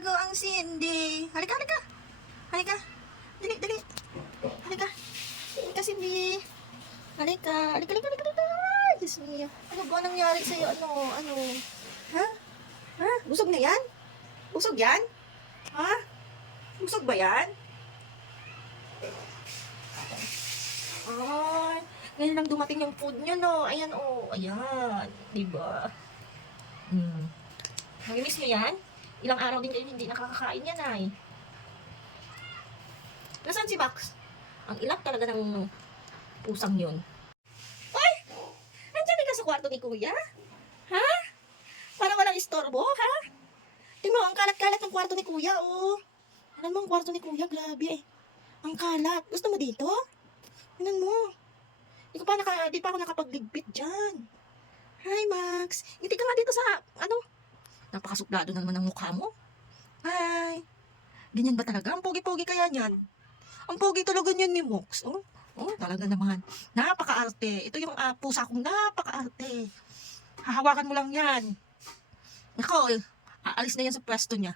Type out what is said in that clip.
nagtatago ang Cindy. Halika, halika. Halika. Dali, dali. Halika. Halika, Cindy. Halika. Halika, halika, halika, halika. Ay, Diyos mio. Ano ba nangyari sa'yo? Ano? Ha? Ha? Busog na yan? Busog yan? Ha? Busog ba yan? Ay, ngayon lang dumating yung food nyo, no? Ayan, oh. Ayan. Diba? Namimiss nyo yan? Ilang araw din kayo hindi nakakakain yan, ay. Nasaan si Max? Ang ilap talaga ng pusang yun. Ay! Nandiyan ka sa kwarto ni Kuya? Ha? Para walang istorbo, ha? Tingnan mo, ang kalat-kalat ng kwarto ni Kuya, oh. Tingnan mo ang kwarto ni Kuya, grabe eh. Ang kalat. Gusto mo dito? Tingnan mo. Di pa ako nakapagligpit dyan. Hi, Max. Hindi ka nga dito sa, napakasuplado na naman ng mukha mo. Hi. Ganyan ba talaga? Ang pogi-pogi kaya niyan? Ang pogi talaga niyan ni Max. Oh, talaga naman. Napaka-arte. Ito yung pusa kong napaka-arte. Hahawakan mo lang yan. Ikaw, aalis na yan sa pwesto niya.